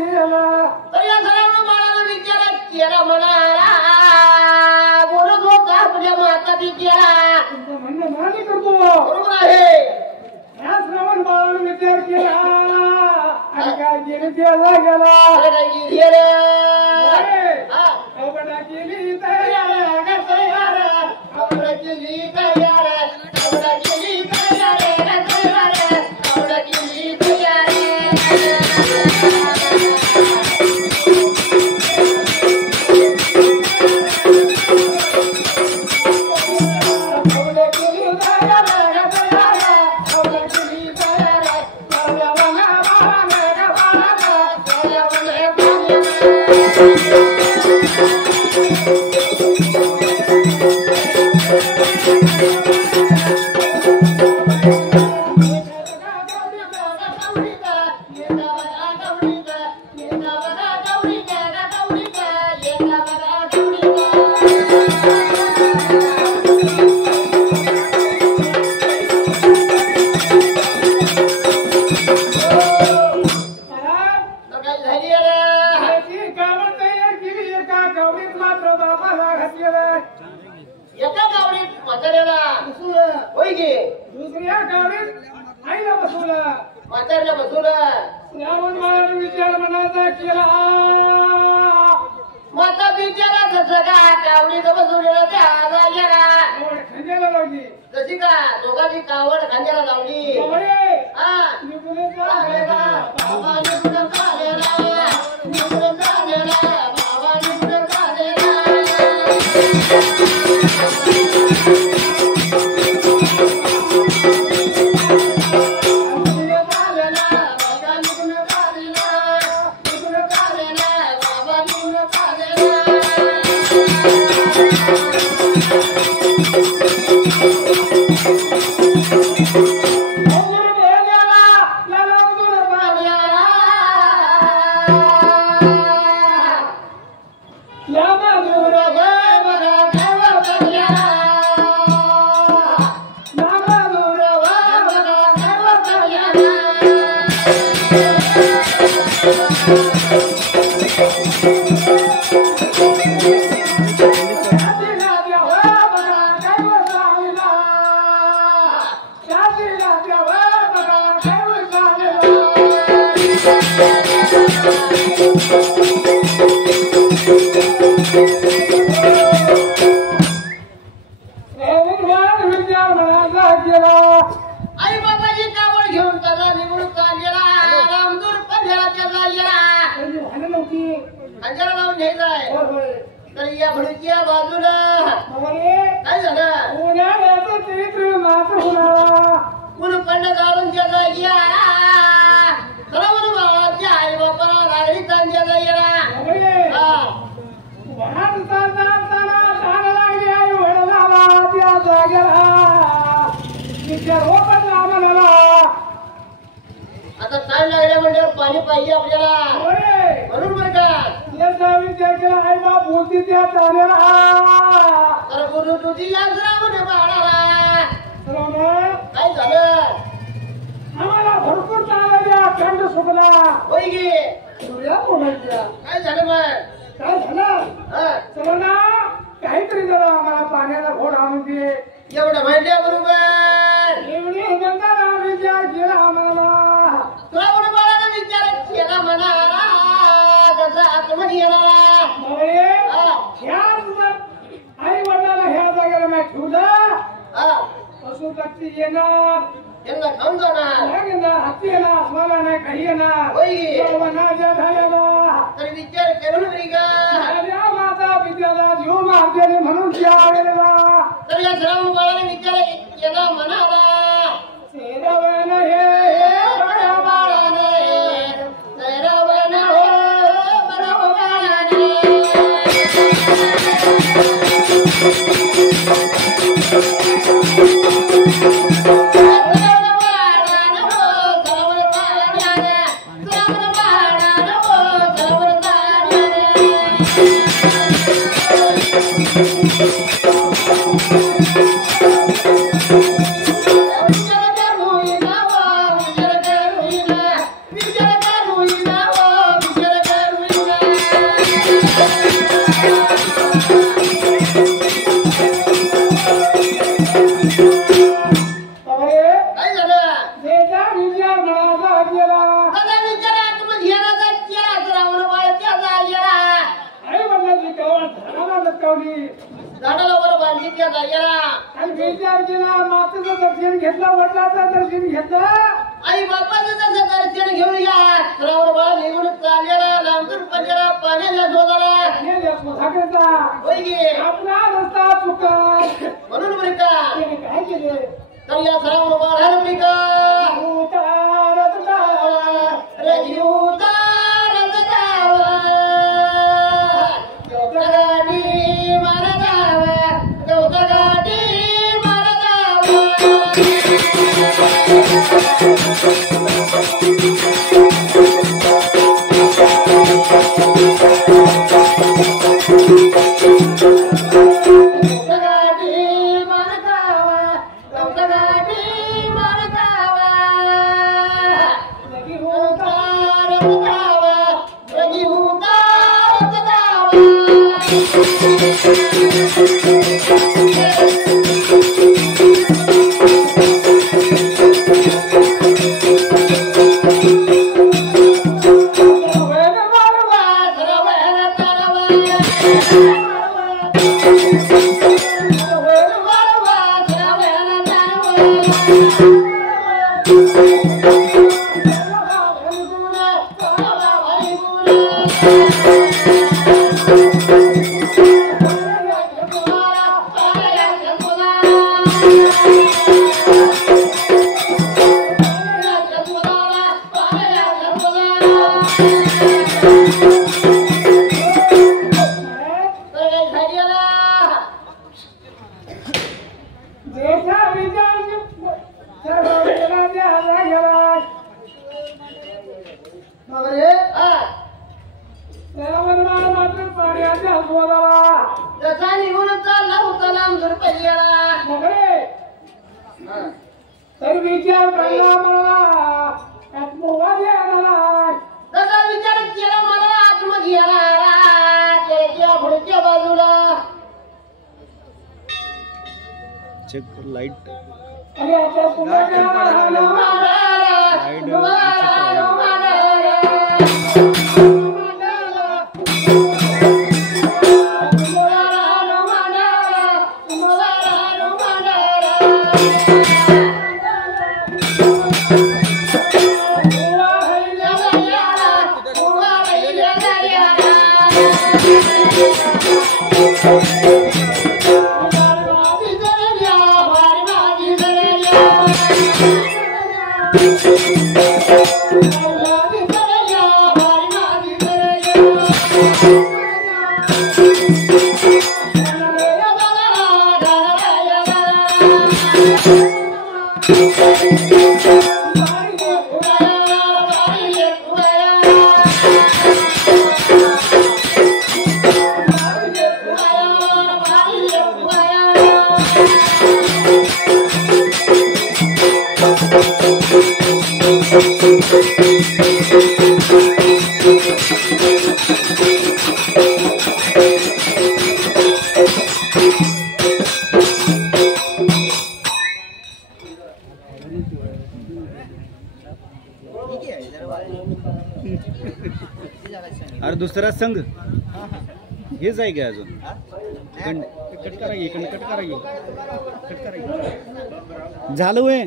केला तर या सर्वांना बाळाला विचार केला म्हणाला बोलत होता आपल्या माता पित्याला तुमचं म्हणणं मान्य करतो बरोबर आहे या श्रावण बाळाला विचार केला आणि काय केले त्याला गेला अरे काय गेलं अवघडा केली तयार ग तयार आवडा केली तयार आवडा केली तयार तयार आवडा केली तयार माता पित्याला जसं का कावडीचं बसवलेलं त्याला गेला जशी का दोघांची कावड खांद्याला लावली हा निघून चाललेला बाबा निघून चाललेला निघून चाललेला बाबा निघून चाललेला आई बाबाची कावड घेऊन त्याला निवडून गेला रामदूर पंधरा त्याला गेला अंजरा लावून घ्यायचाय तर या भडकीच्या बाजूला काय झालं ऊन पडलं जाळून त्याचा गेला सर्व बाबाच्या आई बापाला रागडी त्यांच्या गेला आता काय लागल्या म्हणजे पाणी पाहिजे आपल्याला म्हणून बरं का विचार केला आई बाप बोलती त्या तर बोलू तुझी यात्रा म्हणे बाळाला काय झालं आम्हाला भरपूर चालला द्या खंड सुकला होय गे बोलायच्या काय झालं मग काय झालं चला ना काहीतरी जरा आम्हाला पाण्याला घोड आणून दे एवढं माहिती बरोबर एवढी गंगाला विचार केला आम्हाला तुला म्हणून बाळाला विचार केला म्हणाला तसा आतमध्ये येणारा आई वडिलाला ह्या जागेला मी ठेवलं पशु पक्षी येणार त्यांना खाऊन जाणार हत्ती येणार मला नाही काही येणार झालेला तर विचार करून माता पित्याला जीव मारते म्हणून गेलेला तर या श्रावण बाळाने विचार केला म्हणाला सेरवन हे बाळाने सेरवन हो बाळाने विचार झाडाला वर बांधली त्या जागेला आणि विचार केला मातेचं दर्शन घेतलं वडिलाचं दर्शन घेतलं आई बापाचं तसं दर्शन घेऊन या सरावर बाळ निघून चाललेला लांबून पडलेला पाण्याला शोधाला होय की आपला रस्ता चुकत म्हणून बरं का त्याने काय केले तर या सरावर बाळ आहे बरं का उतारत जावा, रजी उतारत जावा गवतगाडी मारा जावा गवतगाडी मारा जावा जसा निघून चालला होता लांबून पडलेला तर विचार करला मला तसा विचार केला मला आतमध्ये गेला त्याच्या पुढच्या बाजूला चेक लाइट अरे आता पुन्हा अरे दुसरा संघ हेच आहे का अजून कट करा कट करा झालं वय